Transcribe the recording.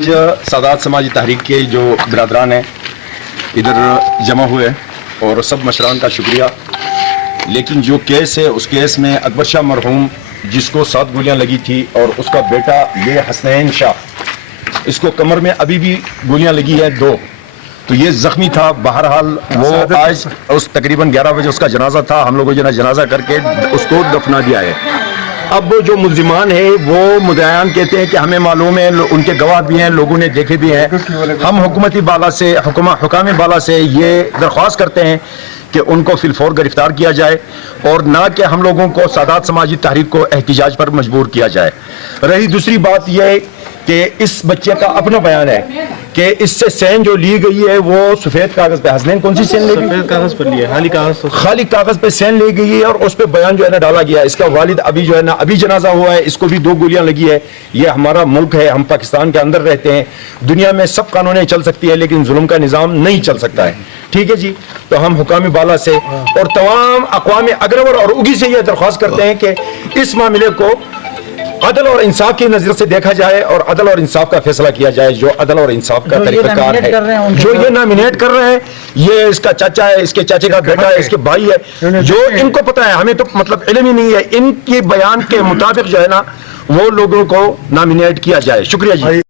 सादात समाजी तहरीक के जो बिरादरान हैं इधर जमा हुए और सब मशरान का शुक्रिया। लेकिन जो केस है उस केस में अकबर शाह मरहूम जिसको 7 गोलियां लगी थी और उसका बेटा ये हसनैन शाह, इसको कमर में अभी भी गोलियां लगी है 2, तो ये जख्मी था। बहरहाल वो आज उस तकरीबन 11 बजे उसका जनाजा था, हम लोगों ने जनाजा करके उसको दफना दिया है। अब जो मुल्जिमान है वो मुद्दायान कहते हैं कि हमें मालूम है, उनके गवाह भी हैं, लोगों ने देखे भी हैं। हम हुकूमती बाला से हुकामी बाला से ये दरख्वास्त करते हैं कि उनको फिलफौर गिरफ्तार किया जाए और ना कि हम लोगों को सादात समाजी तहरीक को एहतिजाज पर मजबूर किया जाए। रही दूसरी बात यह कि इस बच्चे का अपना बयान है कि इससे सेन जो ली गई है वो सफेद कागज पे, हसनैन कौन सी सेन ली गई? सफेद कागज पर ली है, खाली कागज पे सेन ली गई है और उस पे बयान जो है ना डाला गया है। इसका वालिद अभी जो है ना अभी जनाजा हुआ है, इसको भी 2 गोलियां लगी है। ये हमारा मुल्क है, हम पाकिस्तान के अंदर रहते हैं। दुनिया में सब कानूनें चल सकती है लेकिन जुल्म का निज़ाम नहीं चल सकता है। ठीक है जी, तो हम हुकामी बाला से और तमाम अक़वाम अग्रवर और उगी से ये दरख्वास्त करते हैं कि इस मामले को अदल और इंसाफ की नजर से देखा जाए और अदल और इंसाफ का फैसला किया जाए। जो अदल और इंसाफ का तरीकाकार है, जो ये नॉमिनेट कर रहे हैं, ये इसका चाचा है, इसके चाचे का बेटा है, इसके भाई है, जो इनको पता है, हमें तो मतलब इल्म ही नहीं है। इनके बयान के मुताबिक जो है ना वो लोगों को नॉमिनेट किया जाए। शुक्रिया जी।